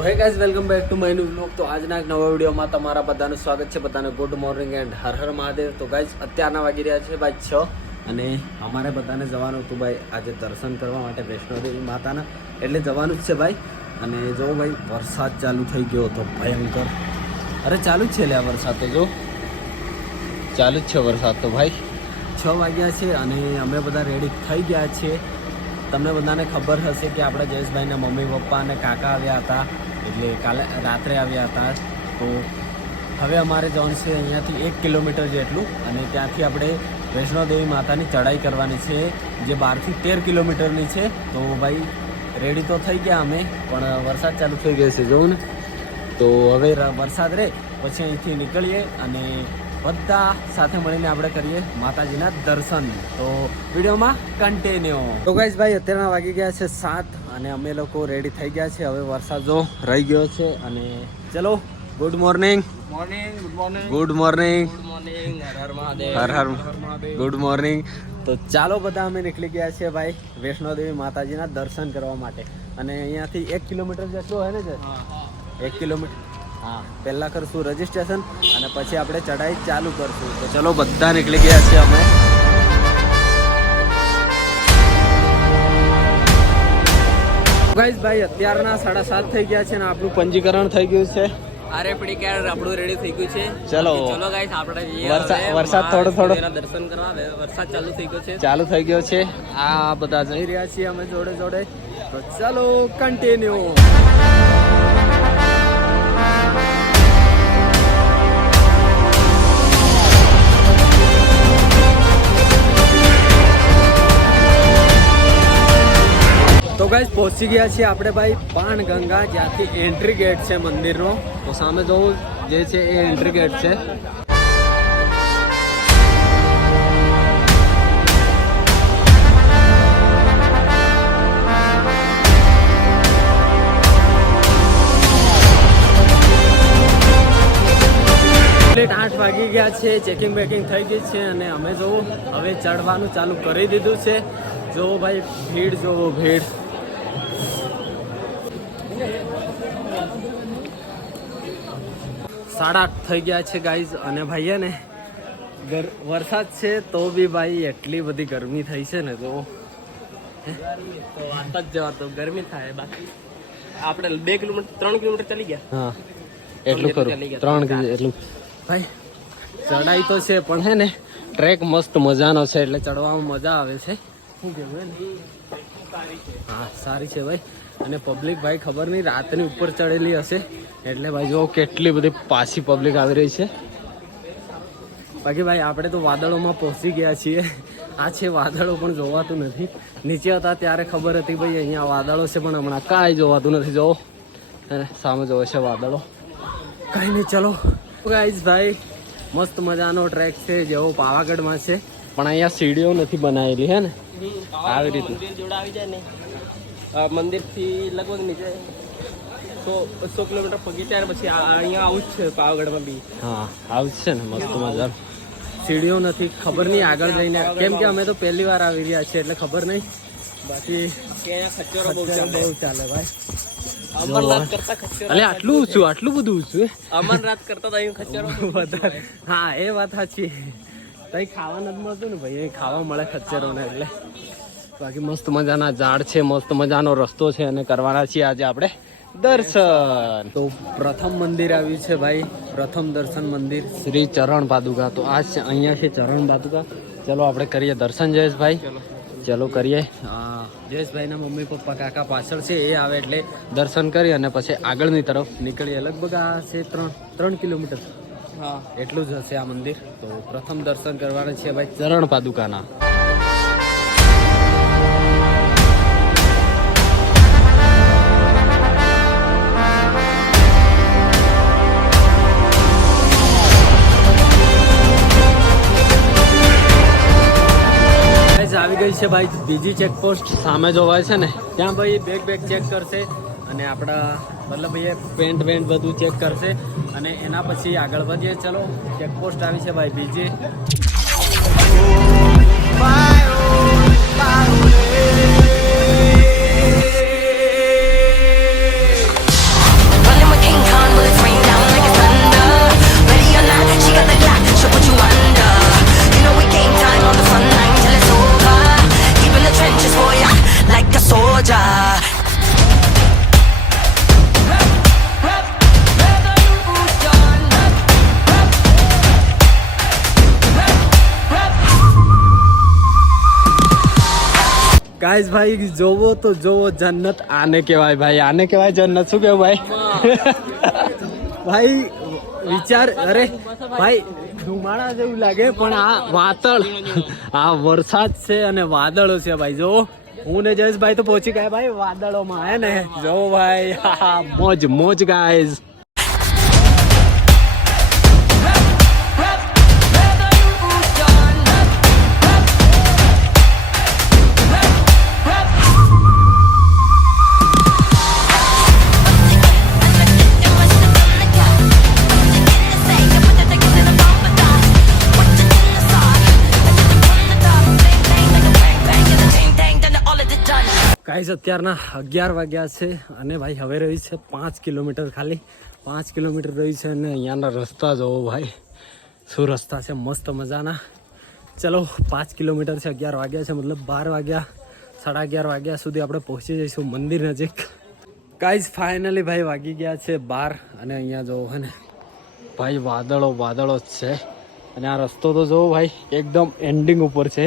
તો hey guys welcome back to my new vlog. તો આજના એક નવા વિડીયોમાં તમારા બધાનું સ્વાગત છે। બધાને good morning and Har Har Mahadev. તો ગાઈઝ અત્યારના વાગી રહ્યા છે ભાઈ 6 અને અમારે બધાને જવાનું હતું ભાઈ આજે દર્શન કરવા માટે વૈષ્ણોદેવી માતાના, એટલે જવાનું જ છે ભાઈ। અને જો ભાઈ વરસાદ ચાલુ થઈ ગયો હતો ભયંકર, અરે ચાલુ જ છે લે વરસાદ, તો જો ચાલુ જ છે વરસાદ। તો ભાઈ 6 વાગ્યા છે અને અમે બધા રેડી થઈ ગયા છીએ। તમને બધાને ખબર હશે કે આપણા જયેશભાઈના મમ્મી પપ્પા અને કાકા આવ્યા હતા, એટલે કાલે રાત્રે આવ્યા હતા। તો હવે અમારે જવાનું છે અહીંયાથી 1 કિલોમીટર જેટલું, અને ત્યાંથી આપણે વૈષ્ણોદેવી માતાની ચડાઈ કરવાની છે જે 12 થી 13 કિલોમીટરની છે। તો ભાઈ રેડી તો થઈ ગયા અમે, પણ વરસાદ ચાલુ થઈ ગયો છે જોઉં ને। તો હવે વરસાદ રહે પછી અહીંથી નીકળીએ અને બધા સાથે મળીને આપણે કરીએ માતાજીના દર્શન। તો વિડીયોમાં કન્ટિન્યુ। તો ગાઈઝ ભાઈ અત્યારના વાગી ગયા છે 7 અને અમે લોકો રેડી થઈ ગયા છે। હવે વરસાદ જો રહી ગયો છે અને ચલો good morning good morning Har Har good morning. તો ચાલો બધા અમે નીકળી ગયા છીએ ભાઈ વૈષ્ણોદેવી માતાજીના દર્શન કરવા માટે। અને અહીંયાથી 1 કિલોમીટર જેટલું હોય ને છે, 1 કિલોમીટર। હા, પહેલાં કરશું રજીસ્ટ્રેશન અને પછી આપણે ચઢાઈ ચાલુ કરશું। તો ચલો બધા નીકળી ગયા છે અમે। ગાઈઝ ભાઈ અત્યારના 7:30 થઈ ગયા છે ને આપણું પંજીકરણ થઈ ગયું છે। આરએફડી કાર્ડ આપણું રેડી થઈ ગયું છે। ચલો ગાઈસ આપણે વરસાદ થોડો દર્શન કરવા વરસાદ ચાલુ થઈ ગયો છે, આ બધા જઈ રહ્યા છીએ અમે જોડે જોડે। તો ચલો કન્ટિન્યુ। તો ગાઈસ પહોંચી ગયા છીએ આપણે ભાઈ પાણગંગા, જ્યાંથી એન્ટ્રી ગેટ છે મંદિરનો। તો સામે જોવું જે છે એ એન્ટ્રી ગેટ છે। કમ્પ્લીટ 8 વાગી ગયા છે, ચેકિંગ બેકિંગ થઈ ગઈ છે અને અમે જોવું હવે ચડવાનું ચાલુ કરી દીધું છે। જોવો ભાઈ ભીડ, જોવો ભીડ। 8:30 થઈ ગયા છે ગાઈઝ। અને ભાઈ ને વરસાદ છે તો બી ભાઈ એટલી બધી ગરમી થઈ છે ને, તો વાત જ જવા તો ગરમી થાય। બાકી આપણે 2 કિલોમીટર 3 કિલોમીટર ચાલી ગયા। હા એટલું કરું, 3 એટલું ભાઈ ચડાઈ તો છે પણ હે ને ટ્રેક મસ્ત મજાનો છે, એટલે ચડવામાં મજા આવે છે। શું કેવું ને? હા સારી છે ભાઈ। અને પબ્લિક ભાઈ ખબર નહીં રાતની ઉપર ચડેલી હશે, એટલે ભાઈ જો કેટલી બધી પાછી પબ્લિક આવી રહી છે। બાકી ભાઈ આપણે તો વાદળોમાં પહોંચી ગયા છીએ। આ છે વાદળો પણ જોવાતું નથી, નીચે હતા ત્યારે ખબર હતી ભાઈ અહીંયા વાદળો છે, પણ હમણાં કાંઈ જોવાતું નથી। જોવો અને સામે જોવે છે વાદળો, કાંઈ નહીં। ચલો ગાઈઝ ભાઈ મસ્ત મજાનો ટ્રેક છે જેવો પાવાગઢમાં છે, પણ અહીંયા સીડીઓ નથી બનાવેલી હે ને આવી રીતે। મંદિર જોડે આવી જાય ને મંદિર થી લગભગ નીચે 100 કિલોમીટર પગી ત્યારે પછી અહીંયા આવું જ છે પાવાગઢમાં બી। હા આવું જ છે ને મસ્ત મજાનું, સીડીઓ નથી। ખબર નહીં આગળ જઈને, કેમ કે અમે તો પહેલી વાર આવી રહ્યા છીએ એટલે ખબર નહીં। બાકી ખચ્ચરો બહુ ચાલે ભાઈ। અમરનાથ કરતા ખચ્ચરો, અલે આટલું ઊંચું, આટલું બધું ઊંચું? અમરનાથ કરતા તો અહીં ખચ્ચરો વધારે। હા એ વાત સાચી, તઈ ખાવા નથી મળતું ને ભાઈ, અહીં ખાવા મળે ખચ્ચરોને એટલે। બાકી મસ્ત મજાના ઝાડ છે, મસ્ત મજાનો રસ્તો છે અને કરવાના છીએ આજે આપણે દર્શન। તો પ્રથમ મંદિર આવ્યું છે ભાઈ, પ્રથમ દર્શન મંદિર શ્રી ચરણ પાદુકા। તો આ છે, અહીંયા છે ચરણ પાદુકા। ચલો આપણે કરીએ દર્શન જયેશભાઈ, ચલો કરીએ। જયેશભાઈના મમ્મી પપ્પા કાકા પાછળ છે, એ આવે એટલે દર્શન કરી અને પછી આગળની તરફ નીકળીએ। લગભગ આ છે 3 કિલોમીટર, હા એટલું જ હશે આ મંદિર। તો પ્રથમ દર્શન કરવાના છે ભાઈ ચરણ પાદુકાના। આવી ગઈ છે ભાઈ બીજી ચેકપોસ્ટ, સામે જોવાય છે ને ત્યાં ભાઈ બેગ ચેક કરશે અને આપણા મતલબ એ પેન્ટ વેન્ટ બધું ચેક કરશે અને એના પછી આગળ વધીએ। ચલો ચેકપોસ્ટ આવી છે ભાઈ બીજી। ગાઈસ ભાઈ જોવો તો જોવો, જન્નત આને કહેવાય ભાઈ, આને કહેવાય જન્નત. શું કેવું ભાઈ? ભાઈ વિચાર, અરે ભાઈ ધુમાડા જેવું લાગે પણ આ વાતળ, આ વરસાદ છે અને વાદળો છે ભાઈ. જો હું ને જયેશભાઈ તો પહોંચી ગયા ભાઈ વાદળોમાં, હે ને? જો ભાઈ મોજ મોજ ગાઈસ. ગાઈસ અત્યારના 11 વાગ્યા છે અને ભાઈ હવે રહી છે 5 કિલોમીટર, ખાલી 5 કિલોમીટર રહી છે. અને અહીંયાના રસ્તા જોવો ભાઈ, શું રસ્તા છે મસ્ત મજાના. ચલો 5 કિલોમીટર છે, 11 વાગ્યા છે, મતલબ 12 વાગ્યા 11:30 વાગ્યા સુધી આપણે પહોંચી જઈશું મંદિર નજીક. ગાઈસ ફાઇનલી ભાઈ વાગી ગયા છે 12 અને અહીંયા જોવો હે ને ભાઈ વાદળો જ છે. અને આ રસ્તો તો જોવો ભાઈ એકદમ એન્ડિંગ ઉપર છે,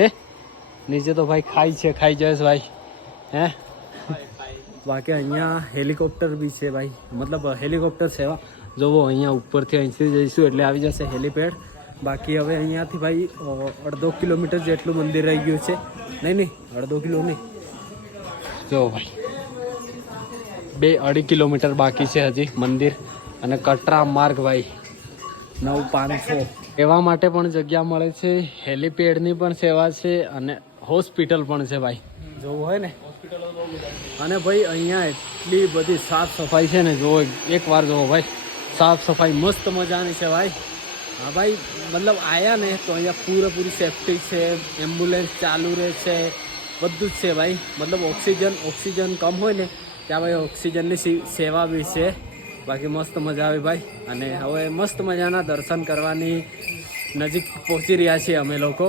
નીચે તો ભાઈ ખાઈ જાય ભાઈ, હે? બાકી અહીંયા હેલિકોપ્ટર બી છે ભાઈ, મતલબ હેલિકોપ્ટર સેવા જોવો. અહીંયા ઉપરથી અહીંથી જઈશું એટલે આવી જશે હેલિપેડ. બાકી હવે અહીંયાથી ભાઈ 1.5 કિલોમીટર જેટલું મંદિર રહી ગયું છે. નહીં 1.5 કિલો નહીં, જો ભાઈ 2-2.5 કિલોમીટર બાકી છે હજી મંદિર. અને કટરા માર્ગ ભાઈ 9-500 એવા માટે પણ જગ્યા મળે છે, હેલિપેડની પણ સેવા છે અને હોસ્પિટલ પણ છે ભાઈ, જોવું હોય ને. અને ભાઈ અહીંયા એટલી બધી સાફ સફાઈ છે ને, જોવો એકવાર જોવો ભાઈ, સાફ સફાઈ મસ્ત મજાની છે ભાઈ. હા ભાઈ મતલબ આયા ને તો અહીંયા પૂરેપૂરી સેફટી છે, એમ્બ્યુલન્સ ચાલુ રહે છે, બધું જ છે ભાઈ. મતલબ ઓક્સિજન કમ હોય ને ત્યાં ભાઈ ઓક્સિજનની સેવા બી છે. બાકી મસ્ત મજા આવી ભાઈ. અને હવે મસ્ત મજાના દર્શન કરવાની નજીક પહોંચી રહ્યા છીએ અમે લોકો.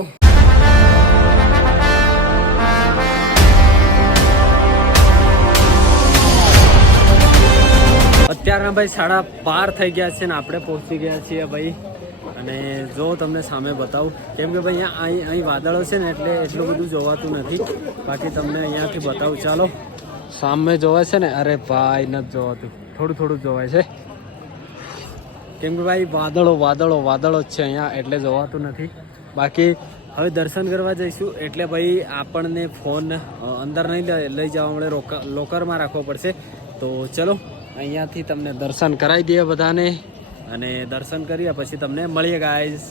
અત્યારના ભાઈ 12:30 થઈ ગયા છે ને આપણે પહોંચી ગયા છીએ ભાઈ. અને જો તમને સામે બતાવું, કેમ કે ભાઈ અહીં વાદળો છે ને એટલે એટલું બધું જોવાતું નથી. બાકી તમને અહીંયાથી બતાવું, ચાલો. સામે જોવાય છે ને, અરે ભાઈ નથી જોવાતું, થોડું જોવાય છે. કેમ કે ભાઈ વાદળો જ છે અહીંયા એટલે જોવાતું નથી. બાકી હવે દર્શન કરવા જઈશું એટલે ભાઈ આપણને ફોન અંદર નહીં લઈ જવા મળે, લોકરમાં રાખવો પડશે. તો ચલો અહીંયાથી તમને દર્શન કરાવી દઈએ બધાને, અને દર્શન કર્યા પછી તમને મળીએ ગાઈઝ.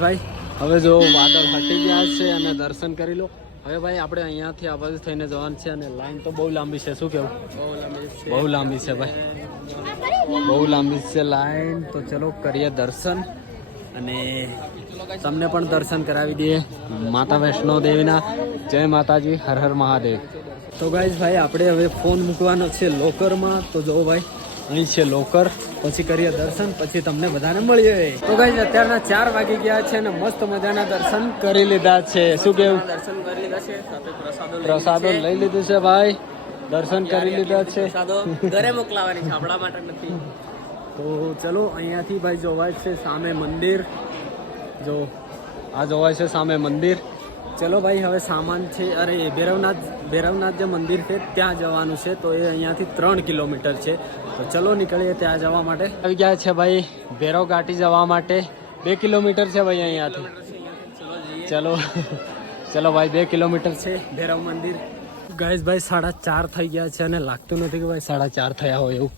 ભાઈ હવે જો વાદળ હટી ગયા છે અને દર્શન કરી લો. હવે ભાઈ આપણે અહીંયાથી આ બાજુ થઈને જવાનું છે અને લાઈન તો બહુ લાંબી છે. શું કેવું? બહુ લાંબી છે ભાઈ, બહુ લાંબી છે લાઈન. તો ચલો કરીએ દર્શન અને તમને પણ દર્શન કરાવી દઈએ માતા વૈષ્ણો દેવીના. જય માતાજી, હર હર મહાદેવ. તો ગાઈઝ ભાઈ આપણે હવે ફોન મૂકવાનો છે લોકરમાં. તો જો ભાઈ અહીં છે લોકર, પછી કરીએ દર્શન, પછી તમને બધાને મળીએ. તો ગાઈઝ અત્યારના 4 વાગી ગયા છે અને મસ્ત મજાના દર્શન કરી લીધા છે. શું કેવું? દર્શન કરી લીધા છે, સાથે પ્રસાદો લઈ લીધું છે ભાઈ, દર્શન કરી લીધા છે. ઘરે મોકલાવાની છે, આપણા માટે નથી. તો ચલો અહીંયાથી ભાઈ જોવાય છે સામે મંદિર, જો આ જોવાય છે સામે મંદિર. ચલો ભાઈ હવે સામાન છે, અરે ભૈરવનાથ જે મંદિર છે ત્યાં જવાનું છે. તો એ અહીંયાથી 3 કિલોમીટર છે. તો ચલો નીકળીએ ત્યાં જવા માટે. આવી ગયા છે ભાઈ ભૈરવ ઘાટી જવા માટે. 2 કિલોમીટર છે ભાઈ અહીંયાથી. ચલો ભાઈ 2 કિલોમીટર છે ભૈરવ મંદિર. ગાઈઝ ભાઈ 4:30 થઈ ગયા છે અને લાગતું નથી કે ભાઈ 4:30 થયા હોય એવું.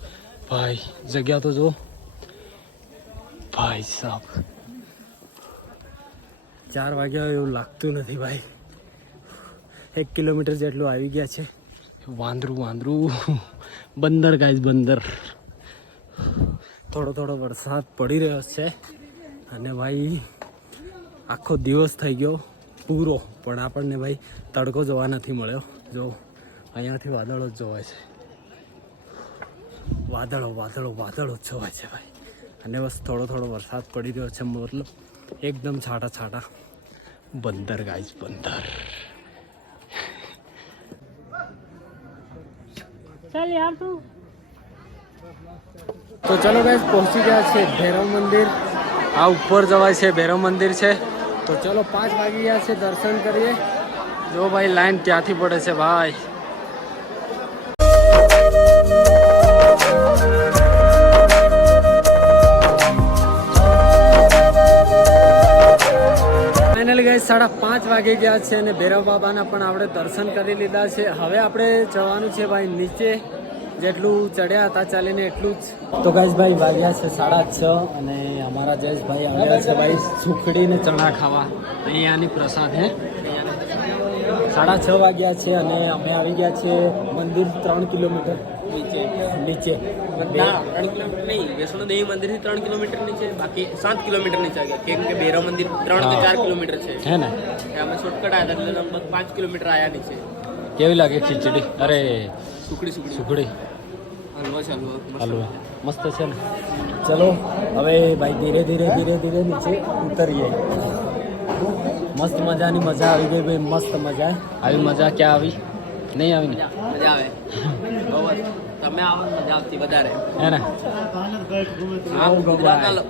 ભાઈ જગ્યા તો જો ભાઈ સાહેબ, 4 વાગ્યા હોય એવું લાગતું નથી ભાઈ. 1 કિલોમીટર જેટલું આવી ગયા છે. વાંદરું બંદર ગાઈઝ, બંદર. થોડો વરસાદ પડી રહ્યો છે અને ભાઈ આખો દિવસ થઈ ગયો પૂરો, પણ આપણને ભાઈ તડકો જોવા નથી મળ્યો. જો અહીંયાથી વાદળો જ જોવાય છે. વાદળો વાદળો વાદળો છવાય છે ભાઈ. અને બસ થોડો થોડો વરસાદ પડી રહ્યો છે, મતલબ એકદમ છાટા છાટા. બંદર ગાઈસ, બંદર. ચાલ યાર તું. તો ચલો ગાઈસ, પહોંચી ગયા છે ભૈરવ મંદિર. આ ઉપર જવાય છે, ભૈરવ મંદિર છે. તો ચલો 5 વાગી ગયા છે, દર્શન કરીએ. જો ભાઈ લાઈન ત્યાંથી પડે છે ભાઈ. ફાઇનલી ગાઈસ 5:30 વાગી ગયા છે અને ભૈરવ બાબાના પણ આપણે દર્શન કરી લીધા છે. હવે આપણે જવાનું છે ભાઈ નીચે. જેટલું ચડ્યા હતા ચાલીને એટલું જ. તો ગાઈસ ભાઈ વાગ્યા છે 6:30 અને અમારા જયેશભાઈ આવ્યા છે ભાઈ સુખડી ને ચણા ખાવા. અહીંયાની પ્રસાદ હે. 6:30 વાગ્યા છે અને અમે આવી ગયા છે મંદિર 3 કિલોમીટર નીચે. ના 3 કિલોમીટર નહીં, વૈષ્ણોદેવી મંદિરથી 3 કિલોમીટર નીચે, બાકી 7 કિલોમીટર નીચે આવ્યા. કેમ કે ભૈરવ મંદિર 3 કે 4 કિલોમીટર છે હે ને. અમે શોર્ટકટ આવ્યા એટલે લગભગ 5 કિલોમીટર આવ્યા નીચે. કેવી લાગે ખીચડી? અરે સુખડી હલવો છે, હલવા મસ્ત છે ને. ચલો હવે ભાઈ ધીરે ધીરે નીચે ઉતરીએ. મસ્ત મજાની મજા આવી ગઈ ભાઈ, મસ્ત મજા આવી. મજા ક્યાં આવી? નહીં આવી ને? મજા આવે બહુ જ. તમે આવો મજા આવતી વધારે હે ને.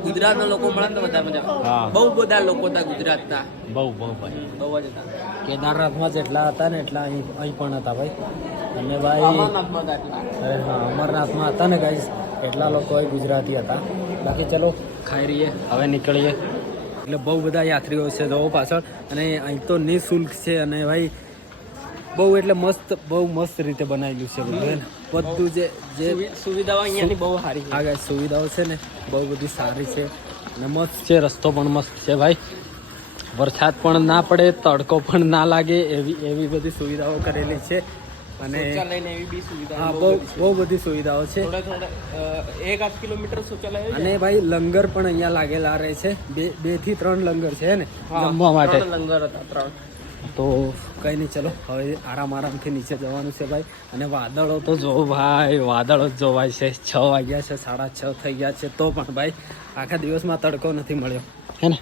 ગુજરાતના લોકો મળે તો વધારે મજા આવે. હા. બહુ બધા લોકો હતા ગુજરાતના, બહુ ભાઈ. બહુ જ હતા. કેદારનાથમાં જેટલા હતા ને એટલા અહીં પણ હતા ભાઈ. અને ભાઈ અમરનાથમાં હતા એટલા. અરે હા, અમરનાથમાં હતા ને ગાઈસ, એટલા લોકો અહીં ગુજરાતી હતા. બાકી ચલો ખાઈ રહીએ, હવે નીકળીએ. એટલે બહુ બધા યાત્રીઓ છે જવો પાછળ. અને અહીં તો નિઃશુલ્ક છે અને ભાઈ બહુ એટલે બહુ મસ્ત રીતે બનાવેલું છે બધું. એને બધું જે સુવિધાઓ અહીંયાની બહુ સારી છે. આ ગાઈસ સુવિધાઓ છે ને બહુ બધી સારી છે અને મસ્ત છે. રસ્તો પણ મસ્ત છે ભાઈ. વરસાદ પણ ના પડે, તડકો પણ ના લાગે, એવી બધી સુવિધાઓ કરેલી છે. અને શૌચાલયને એવી બી સુવિધા હા, બહુ બધી સુવિધાઓ છે. થોડા 1-8 કિલોમીટર શૌચાલય હોય. અને ભાઈ લંગર પણ અહીંયા લાગેલા રહે છે. 2 થી 3 લંગર છે ને જમવા માટે. લંગર હતા 3. તો કઈ નહીં, ચલો હવે આરામથી નીચે જવાનું છે ભાઈ. અને વાદળો તો જો ભાઈ, વાદળો જ જોવાય છે. 6 વાગ્યા છે, 6:30 થઈ ગયા છે, તો પણ ભાઈ આખા દિવસમાં તડકો નથી મળ્યો હે ને.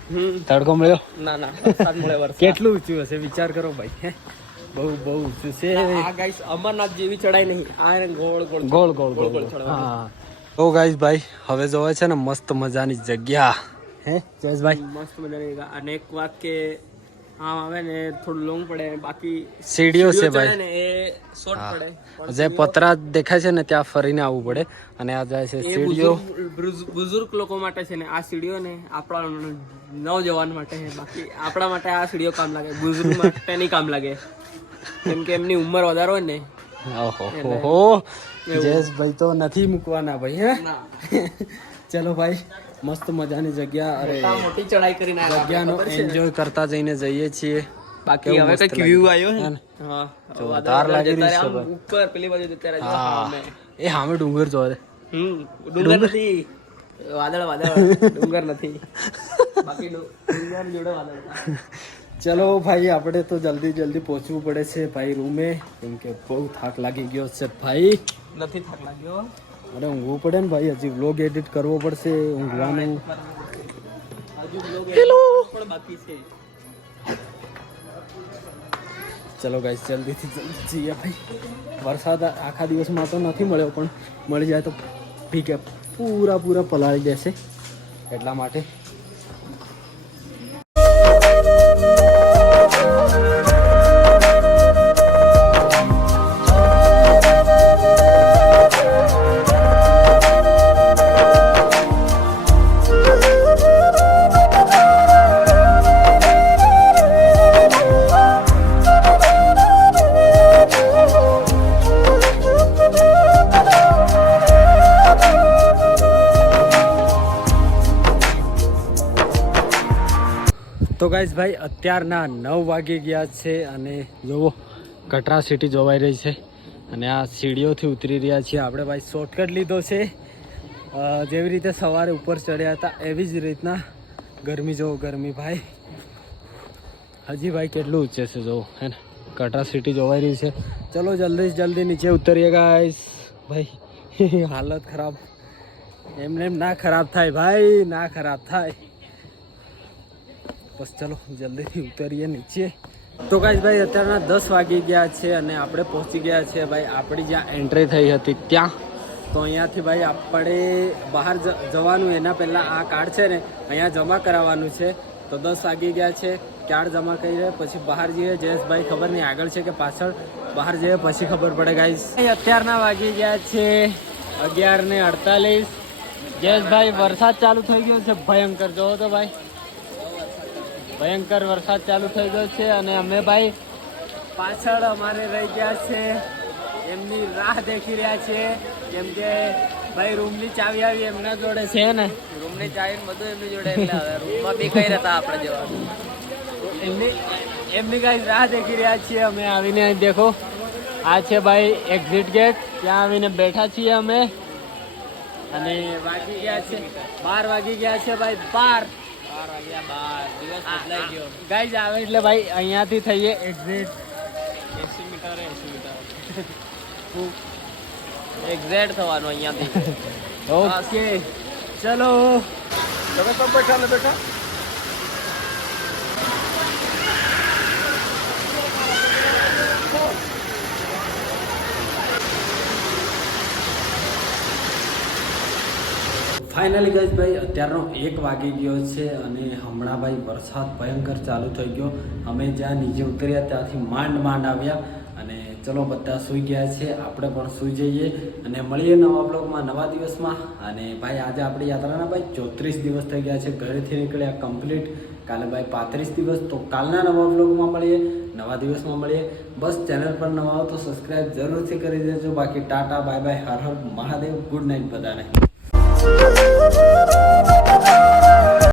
તડકો મળ્યો ના વરસાદ મળે. વરસાદ કેટલું ઊંચું હશે વિચાર કરો ભાઈ. હે બહુ ઊંચું છે. આ ગાઈસ અમરનાથ જેવી ચડાઈ નહીં, આ ગોળ હા. તો ગાઈસ ભાઈ હવે જોવાય છે ને મસ્ત મજાની જગ્યા હે જયેશભાઈ. મસ્ત મજાની. અને એક વાત કે આમ આવે ને થોડું લોંગ પડે, બાકી સીડીઓ છે ભાઈ ને એ શોર્ટ પડે. જે પતરા દેખાય છે ને ત્યાં ફરીને આવવું પડે. અને આ જાય છે સીડીઓ. બુઝુર્ગ લોકો માટે છે ને આ સીડીઓ ને આપણા નવજવાન માટે છે. બાકી આપણા માટે આ સીડીઓ કામ લાગે, બુઝુર્ગ માટે નહીં કામ લાગે. કેમ કે એમની ઉંમર વધારે હોય ને. ઓહો, જયેશભાઈ તો નથી મૂકવાના ભાઈ. હે ચલો ભાઈ, મસ્ત મજાની જગ્યા. અરે મોટી ચડાઈ કરીને જગ્યાનો એન્જોય કરતા જઈને જઈએ છીએ. બાકી હવે કઈક વ્યૂ આવ્યો છે ને. હા, જોરદાર લાગી રહી છે ભાઈ. ઉપર પેલી બાજુ જતા રહેજો. હા, એ સામે ડુંગર જોવે. ડુંગર નથી, વાદળ ડુંગર નથી. બાકી ડુંગર જોડે વાદળ. ચલો ભાઈ, આપણે તો જલ્દી પહોંચવું પડે છે ભાઈ રૂમે. કેમ કે બહુ થાક લાગી ગયો છે ભાઈ. નથી થાક લાગ્યો. અરે ઊંઘવું પડે ને ભાઈ, હજી વ્લોગ એડિટ કરવો પડશે. ઊંઘવાનું હેલો પણ બાકી છે. ચલો ગાઈસ, જલ્દી જઈએ ભાઈ. વરસાદ આખા દિવસમાં તો નથી મળ્યો, પણ મળી જાય તો ઠીક છે. પૂરા પલાળી દેશે એટલા માટે. તો ગાઈસ ભાઈ અત્યારના 9 વાગી ગયા છે અને જોવો કટરા સિટી જોવાઈ રહી છે. અને આ સીડીઓથી ઉતરી રહ્યા છીએ આપણે ભાઈ. શોર્ટકટ લીધો છે. જેવી રીતે સવારે ઉપર ચડ્યા હતા એવી જ રીતના. ગરમી જોવો, ગરમી ભાઈ. હજી ભાઈ કેટલું ઊંચે છે જોવો હે ને. કટરા સિટી જોવાઈ રહી છે. ચલો જલ્દી નીચે ઉતરીએ ગાઈસ ભાઈ. હાલત ખરાબ, એમને એમ ના ખરાબ થાય ભાઈ, ના ખરાબ થાય. બસ ચલો જલ્દીથી ઉતરીએ નીચે. તો ગાઈસ ભાઈ અત્યારના 10 વાગી ગયા છે અને આપણે પહોંચી ગયા છે ભાઈ આપણી જ્યાં એન્ટ્રી થઈ હતી ત્યાં. તો અહીંયાથી ભાઈ આપણે બહાર જવાનું, એના પહેલાં આ કાર્ડ છે ને અહીંયા જમા કરાવવાનું છે. તો 10 વાગી ગયા છે, કાર્ડ જમા કરીને પછી બહાર જઈએ. જયેશભાઈ ખબર નહીં આગળ છે કે પાછળ, બહાર જઈએ પછી ખબર પડે ગાઈસ. અત્યારના વાગી ગયા છે 11:48. જયેશભાઈ વરસાદ ચાલુ થઈ ગયો છે ભયંકર, જોવો તો ભાઈ ભયંકર વરસાદ ચાલુ થઈ ગયો છે. અને અમે ભાઈ પાછળ અમારે રહી ગયા છે, એમની રાહ દેખી રહ્યા છે. કેમ કે ભાઈ રૂમની ચાવી આવી એમના જોડે છે ને, રૂમની ચાવી બધું એમની જોડે, એટલે હવે રૂમમાં બી કઈ રહેતા આપણે જેવા. એમની કાંઈ રાહ દેખી રહ્યા છીએ અમે આવીને. અહીં દેખો, આ છે ભાઈ એક્ઝિટ ગેટ, ત્યાં આવીને બેઠા છીએ અમે. અને વાગી ગયા છે 12 વાગી ગયા છે ભાઈ, 12 દિવસ બદલાઈ ગયો. ગાઈઝ આવે એટલે ભાઈ અહીંયાથી થઈએ એક્ઝિટ. 80 મીટર એક્ઝેક્ટ થવાનું અહીંયાથી. ઓકે ચલો તમે તો બેઠા ને બેઠા. ફાઇનલી ગાઈઝ ભાઈ અત્યારનો 1 વાગી ગયો છે અને હમણાં ભાઈ વરસાદ ભયંકર ચાલુ થઈ ગયો. અમે જ્યાં નીચે ઉતર્યા ત્યાંથી માંડ આવ્યા અને ચલો બધા સૂઈ ગયા છે, આપણે પણ સૂઈ જઈએ અને મળીએ નવા બ્લોગમાં નવા દિવસમાં. અને ભાઈ આજે આપણી યાત્રાના ભાઈ 34 દિવસ થઈ ગયા છે, ઘરેથી નીકળ્યા કમ્પ્લીટ. કાલે ભાઈ 35 દિવસ. તો કાલના નવા બ્લોગમાં મળીએ, નવા દિવસમાં મળીએ. બસ ચેનલ પર નવા હો તો સબસ્ક્રાઈબ જરૂરથી કરી દેજો. બાકી Tata bye bye, Har Har Mahadev, good night બધાને.